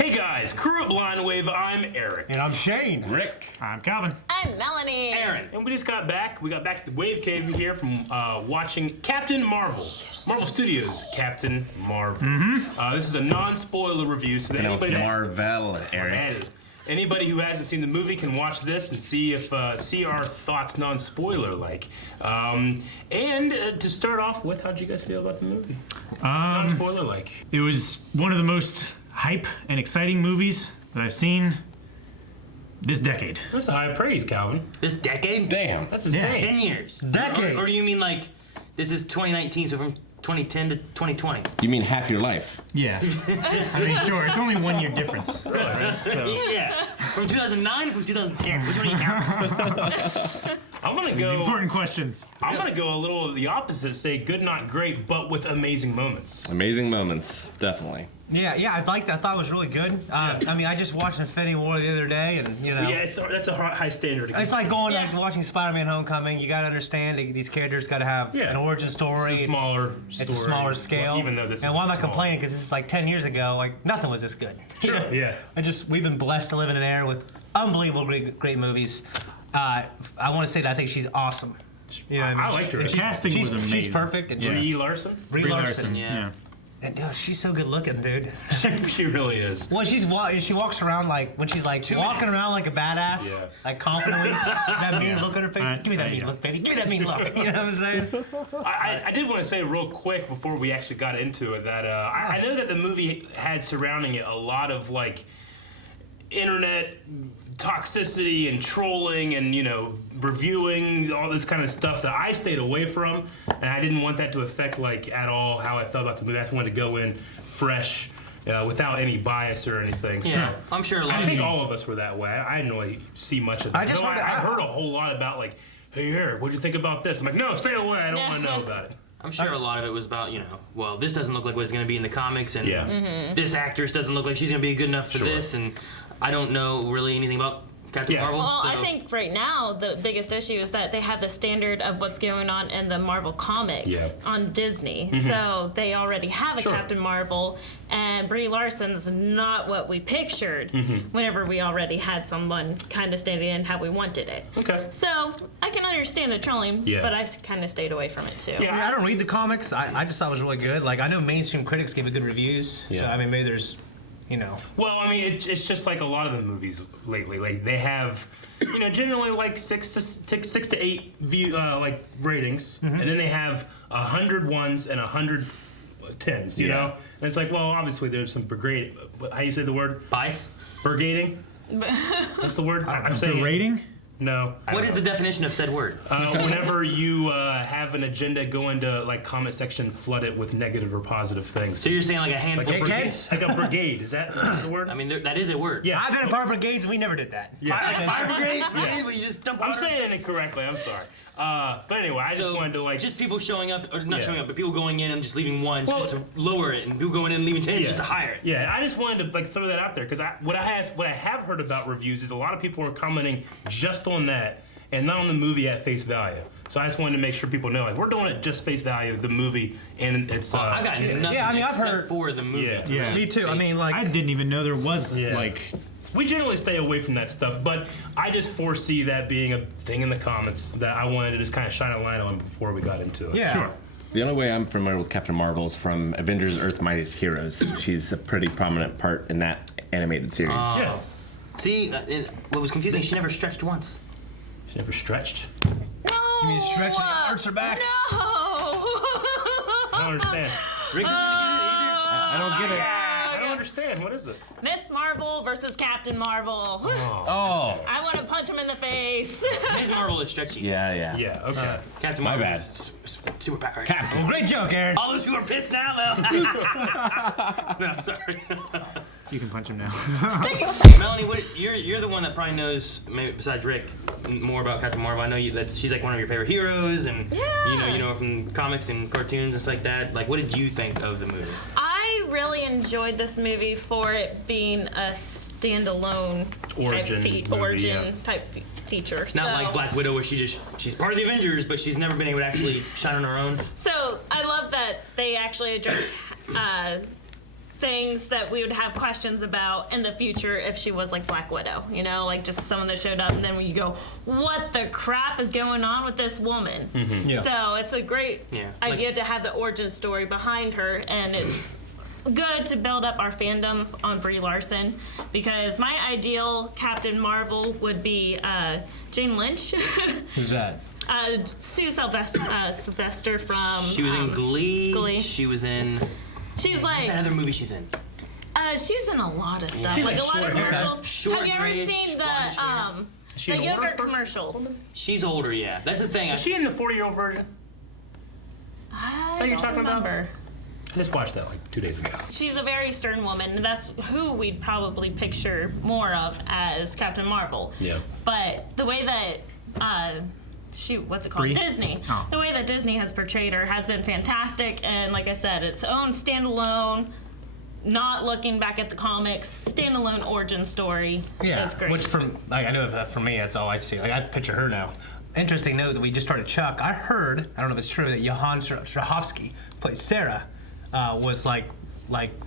Hey guys, Kuro Blind Wave, I'm Eric. And I'm Shane. Rick. I'm Calvin. I'm Melanie. Aaron. And we just got back. We got back to the Wave Cave here from watching Captain Marvel. Yes. Marvel Studios, Captain Marvel. This is a non-spoiler review, so that anybody Marvel, Eric. Anybody who hasn't seen the movie can watch this and see if see our thoughts non-spoiler like. And to start off with, how'd you guys feel about the movie? Non-spoiler like. It was one of the most hype and exciting movies that I've seen this decade. That's a high praise, Calvin. This decade? Damn. That's insane. 10 years. Decade. Or you mean like, this is 2019, so from 2010 to 2020? You mean half your life? Yeah. I mean, sure, it's only 1 year difference. Really? So. Yeah. From 2009 to from 2010. Which one do you count? I'm gonna go. Important questions. I'm gonna go a little the opposite. Say good, not great, but with amazing moments. Amazing moments, definitely. Yeah, I liked it. I thought it was really good. I mean, I just watched Infinity War the other day, and you know. Yeah, that's a high standard. It's like going like watching Spider-Man: Homecoming. You got to understand these characters got to have an origin story. It's a smaller story. It's a smaller scale. Well, even though this. And is why am I small. complaining? Because this is like 10 years ago. Like nothing was this good. Sure. You know? Yeah. We've been blessed to live in an era with unbelievable great movies. I want to say that I think she's awesome. You know what I mean? I liked her. The casting was amazing. She's perfect. And Brie Larson. Brie Larson. Yeah. And dude, she's so good looking, dude. She really is. When she walks around like when she's like walking around like a badass, like confidently, that mean look on her face. Give me that mean look, baby. Give me that mean look. You know what I'm saying? I did want to say real quick before we actually got into it that I know that the movie had surrounding it a lot of like internet toxicity and trolling and reviewing all this kind of stuff that I stayed away from, and I didn't want that to affect like at all how I felt about the movie. I just wanted to go in fresh without any bias or anything. So Yeah, I'm sure a lot I of think you- all of us were that way. I didn't really see much of that. I heard a whole lot about like, hey Eric, what'd you think about this? I'm like, no, stay away. I don't want to know about it. I'm sure a lot of it was about, well, this doesn't look like what it's going to be in the comics, and this actress doesn't look like she's going to be good enough for this, and I don't know really anything about Captain Marvel. Well, so. I think right now the biggest issue is that they have the standard of what's going on in the Marvel comics on Disney. So they already have a Captain Marvel, and Brie Larson's not what we pictured whenever we already had someone kind of standing in how we wanted it. Okay. So I can understand the trolling, but I kind of stayed away from it too. Yeah. I don't read the comics. I just thought it was really good. Like I know mainstream critics gave it good reviews. So I mean maybe there's Well, I mean, it's just like a lot of the movies lately. Like they have, generally like 6 to 8 view like ratings, and then they have 100 ones and 100 tens. You know, and it's like, well, obviously there's some brigade. How do you say the word? Bias? Brigading. What's the word? I'm saying rating? No. What is the definition of said word? Whenever you have an agenda, go into like comment section, flood it with negative or positive things. So you're saying like a handful of brigades? Like a brigade. Is that the word? I mean, that is a word. Yeah. I've been in fire brigades. We never did that. Fire brigade? Yes. Where you just dump I'm water? saying it correctly. I'm sorry. But anyway, I just wanted to like just people showing up, or not showing up, but people going in and just leaving one just to lower it, and people going in and leaving 10 just to higher it. Yeah, I just wanted to like throw that out there because what I have heard about reviews is a lot of people are commenting just on that and not on the movie at face value. So I just wanted to make sure people know like we're doing it just face value, the movie, and it's. I got nothing. Yeah, I mean, I've except heard for the movie. Yeah. Me too. I mean, like I didn't even know there was like. We generally stay away from that stuff, but I just foresee that being a thing in the comments that I wanted to just kind of shine a light on before we got into it. Yeah. Sure. The only way I'm familiar with Captain Marvel is from Avengers: Earth's Mightiest Heroes. She's a pretty prominent part in that animated series. Yeah. See, what was confusing, she never stretched once. She never stretched. No. you mean stretching it hurts her back? No. I don't understand. Rick doesn't get it either. I don't get it. I don't understand. What is it? Miss Marvel versus Captain Marvel. Oh. I want to punch him in the face. Ms. Marvel is stretchy. Yeah. Yeah. Okay. Captain My Marvel bad. is super powered. Captain. Well, great joke, Aaron. All those people are pissed now, though. No, I'm sorry. You can punch him now. Melanie, you're the one that probably knows, maybe besides Rick, more about Captain Marvel. I know that she's like one of your favorite heroes, and you know from comics and cartoons and stuff like that. Like, what did you think of the movie? I really enjoyed this movie for it being a standalone type feature. Not like Black Widow, where she's part of the Avengers, but she's never been able to actually shine on her own. So I love that they actually addressed things that we would have questions about in the future if she was like Black Widow, you know, like just someone that showed up and then when you go, what the crap is going on with this woman? Yeah. So it's a great idea to have the origin story behind her, and it's good to build up our fandom on Brie Larson, because my ideal Captain Marvel would be Jane Lynch. Who's that? Sue Sylvester from... She was in Glee. Glee. She was in... She's What's like... that other movie she's in? She's in a lot of stuff, She's like a like lot of short hair. commercials. Short Have you ever grayish, seen blondish hair. She the an older yogurt person? commercials? She's older, yeah. That's the thing. Is she in the 40-year-old version? I that you're don't talking about? remember. I just watched that like 2 days ago. She's a very stern woman, and that's who we'd probably picture more of as Captain Marvel. Yeah. But the way that what's it called? Brie? Disney. Oh. The way that Disney has portrayed her has been fantastic, and like I said, its own standalone, not looking back at the comics, standalone origin story. Yeah, That's great. which I know that for me, that's all I see. Like I picture her now. Interesting note that we just started Chuck. I heard, I don't know if it's true, that Johann Strahovski played Sarah, was like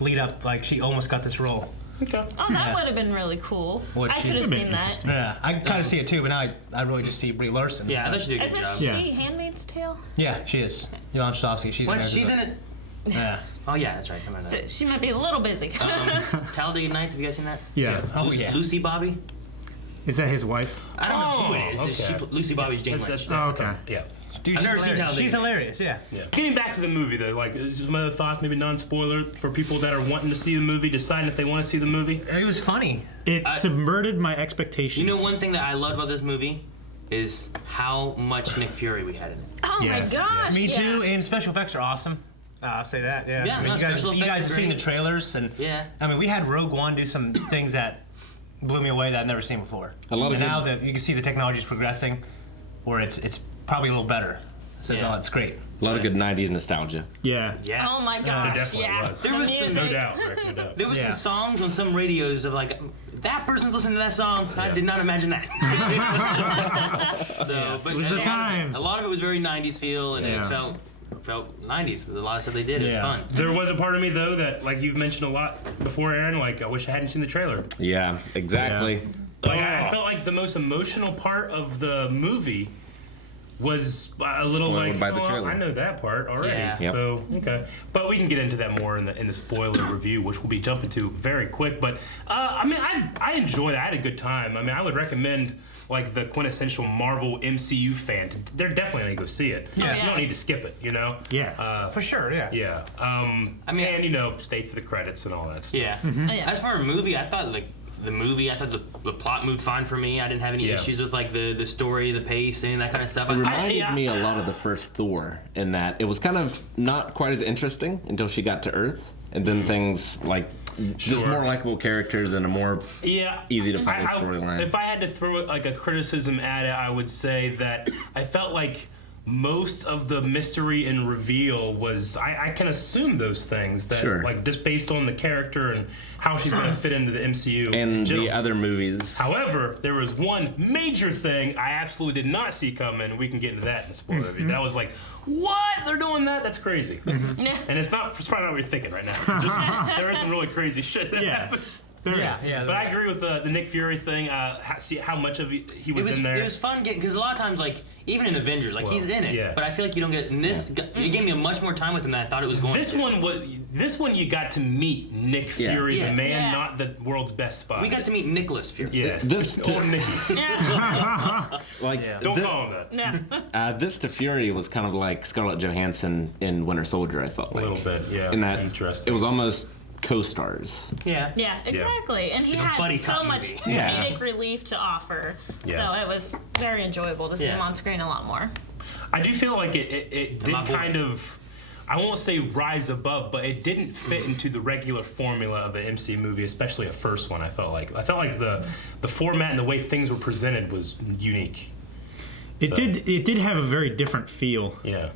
lead up, like she almost got this role. Okay. Oh, that would have been really cool. What I she- could have Would've been seen that. interesting. Yeah, I kind of see it too, but now I really just see Brie Larson. Yeah, I thought she did a good Isn't job. Yeah. she Handmaid's Tale? Yeah, she is. Johann Strahovski. She's What? in there. She's in it? Yeah. Oh, yeah, that's right. Come on. So she might be a little busy. Talladega Nights, have you guys seen that? Yeah. Oh yeah. Lucy Bobby? Is that his wife? I don't know who it is. okay. Lucy Bobby's Jane Lynch. Oh, okay. Yeah. Dude, I've she's never seen hilarious. Talladega She's Nights. hilarious. Yeah. Yeah. Getting back to the movie though, like some other thoughts, maybe non-spoiler for people that are wanting to see the movie, deciding if they want to see the movie. It was funny. It subverted my expectations. You know, one thing that I loved about this movie is how much Nick Fury we had in it. Oh Yes, my gosh. Me yeah. too. And special effects are awesome. I'll say that. Yeah. Yeah, I mean, no, you guys, special you guys effects have are seen the great. trailers, and Yeah. I mean, we had Rogue One do some things that blew me away that I've never seen before. A lot of and good- now that you can see the technology is progressing, where it's probably a little better. So Yeah. it's great. A lot of good 90s nostalgia. Yeah. Yeah. Oh my It gosh. definitely Yeah. was. The There was some- music. No doubt, Rick, no doubt. There was Yeah. some songs on some radios of like, that person's listening to that song. I did not imagine that. So, but It was the times. A lot of it was very 90s feel, and Yeah. it felt 90s. A lot of stuff they did. It was Yeah. fun. There was a part of me though that, like you've mentioned a lot before, Aaron. Like I wish I hadn't seen the trailer. Yeah, exactly. Like I felt like the most emotional part of the movie was a little Spoiled like, by the oh, trailer. I know that part already. Yeah. Yep. So okay, but we can get into that more in the spoiler review, which we'll be jumping to very quick. But I mean, I enjoyed it. I had a good time. I mean, I would recommend like the quintessential Marvel MCU fan. They're definitely gonna go see it. Yeah. You don't need to skip it. You know. Yeah. For sure. Yeah. Yeah. I mean- and you know, stay for the credits and all that stuff. Yeah. Oh, yeah. As for a movie, I thought the plot moved fine for me. I didn't have any Yeah. issues with like the story, the pace, any of that kind of stuff. It reminded yeah. me a lot of the first Thor in that it was kind of not quite as interesting until she got to Earth, and then things like just Sure. more likable characters and a more Yeah, easy to follow I- storyline. If I had to throw like a criticism at it, I would say that I felt like most of the mystery and reveal was I can assume those things that Sure. like just based on the character and how she's going to fit into the MCU in and general. the other movies. However, there was one major thing I absolutely did not see coming. We can get into that in the spoiler review. That was like, what? They're doing that? That's crazy. Yeah. And it's probably not what you're thinking right now. There is some really crazy shit that Yeah. happens. There Yeah. is. Yeah. But I agree with the Nick Fury thing. See how much of he was in there. It was fun because a lot of times, like even in Avengers, like Well, he's in it, yeah. but I feel like you don't get in this. You gave me a much more time with him than I thought it was going. This to. one you got to meet Nick Yeah. Fury, Yeah. the man, Yeah. not the world's best spy. We got to meet Nicholas Fury. yeah. This to- old Nicky. Yeah. like Yeah. Don't thi- call him that. Yeah. this to Fury was kind of like Scarlett Johansson in Winter Soldier. I felt A like little bit, yeah. in that Interesting. it was almost co-stars. Yeah. Yeah, exactly. And he like a had buddy so cop much movie. Yeah. comedic relief to offer. Yeah. So it was very enjoyable to see Yeah. him on screen a lot more. I do feel like it My did boy. kind of, I won't say rise above, but it didn't fit into the regular formula of an MC movie, especially a first one. I felt like the format and the way things were presented was unique. It did have a very different feel, Yeah.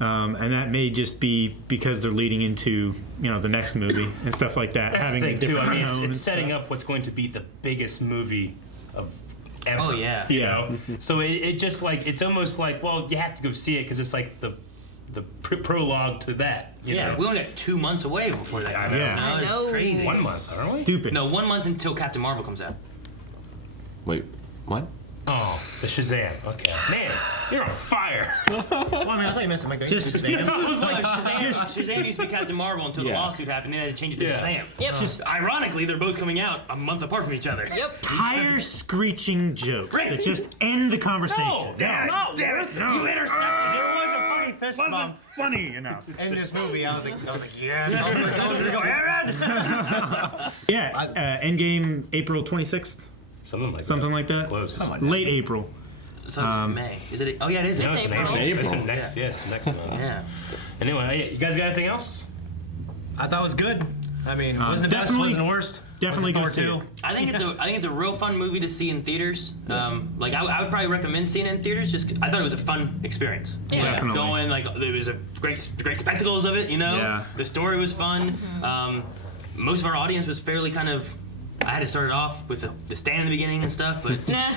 and that may just be because they're leading into the next movie and stuff like that. That's having the a thing too. different I mean, tone and it's setting stuff. up what's going to be the biggest movie of ever. Oh, yeah. You Yeah. know? So it just like it's almost like, well, you have to go see it because it's like the the prologue to that. You know? we only got 2 months away before that. I know. Yeah. I know. It's crazy. 1 month, aren't we? Stupid. No, 1 month until Captain Marvel comes out. Wait, what? Oh, the Shazam. Okay. Man, you're on fire. Well, I mean, I thought you meant to make a Just- I was like, Shazam used to be Captain Marvel until the Yeah. lawsuit happened, and they had to change it to Yeah. Shazam. Yep. Just Ironically, they're both coming out a month apart from each other. Yep. tire screeching jokes that just end the conversation. no, damn it. You intercepted it. funny fist bump funny enough. in this movie. I was like, yes. I was gonna go, Aaron. Yeah, Endgame April 26th, Something like that. Close. Close. Late April. So it's May. Is it? Oh yeah, it is. No, It's it's in April. April. It's It's April. next. Yeah, it's next month. Yeah. Anyway, you guys got anything else? I thought it was good. I mean, it wasn't the best, definitely- wasn't the worst. definitely Thor go see 2. it. I think it's a real fun movie to see in theaters. Like I would probably recommend seeing it in theaters. Just I thought it was a fun experience. Yeah. Like, Definitely. going like there was a great spectacles of it. You know, Yeah. the story was fun. Most of our audience was fairly kind of. I had to start it off with the stand in the beginning and stuff, but Nah.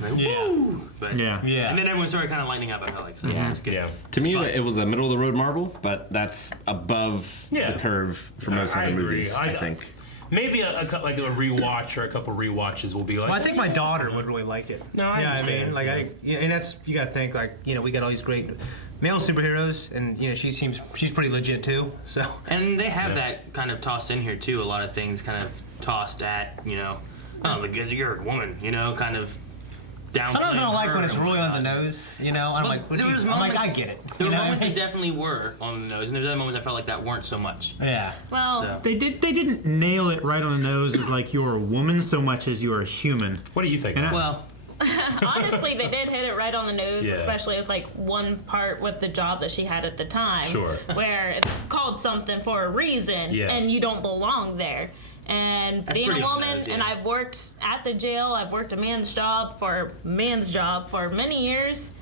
like, woo! But, Yeah. Yeah. And then everyone started kind of lighting up. I felt like so it was good. Yeah. To me, fun. it was a middle of the road Marvel, but that's above Yeah. the curve for most I other agree. movies. I think. Maybe like a rewatch or a couple rewatches will be like. Well, I think my daughter would really like it. No, I yeah, I understand. mean, like and that's you gotta think like we got all these great male superheroes, and she's pretty legit too. So And they have that kind of tossed in here too. A lot of things kind of tossed at you're a woman, kind of down. sometimes I don't like when it's really on the nose. I'm like, I get it. There were You know? moments that definitely were on the nose, and there's other moments I felt like that weren't so much. Yeah. Well, So. They didn't nail it right on the nose as like you're a woman so much as you're a human. What do you think? And I- Well, honestly, they did hit it right on the nose, Yeah. especially as like one part with the job that she had at the time. Sure. Where it's called something for a reason, Yeah. and you don't belong there. And That's being a pretty on the woman, nose, yeah. and I've worked at the jail, I've worked a man's job for many years,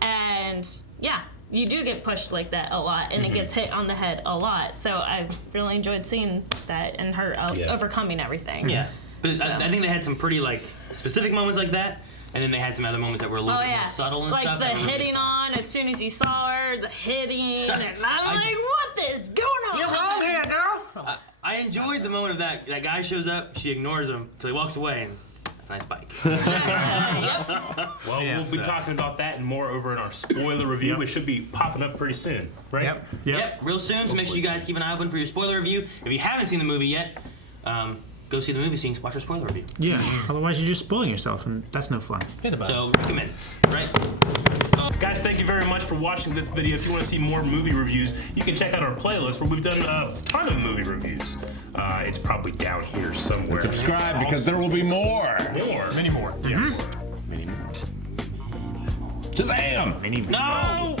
and yeah, you do get pushed like that a lot, and it gets hit on the head a lot. So I really enjoyed seeing that and her Yeah. overcoming everything. yeah, but So. I think they had some pretty specific moments like that, and then they had some other moments that were a little Oh bit yeah, more subtle and like stuff. the that really- hitting on as soon as you saw her, the hitting, and I'm like, what is going on? You're wrong here, girl. I enjoyed the moment of that guy shows up, she ignores him till he walks away, and that's a nice bike. Well, we'll be talking about that and more over in our spoiler review, which should be popping up pretty soon, right? Yep. Yep, real soon. So make sure you guys keep an eye open for your spoiler review. If you haven't seen the movie yet, go see the movie so you can watch our spoiler review. Yeah. Otherwise, you're just spoiling yourself, and that's no fun. So recommend, right? Guys, thank you very much for watching this video. If you want to see more movie reviews, you can check out our playlist where we've done a ton of movie reviews. It's probably down here somewhere. Subscribe because there will be more. Many more. Shazam! No!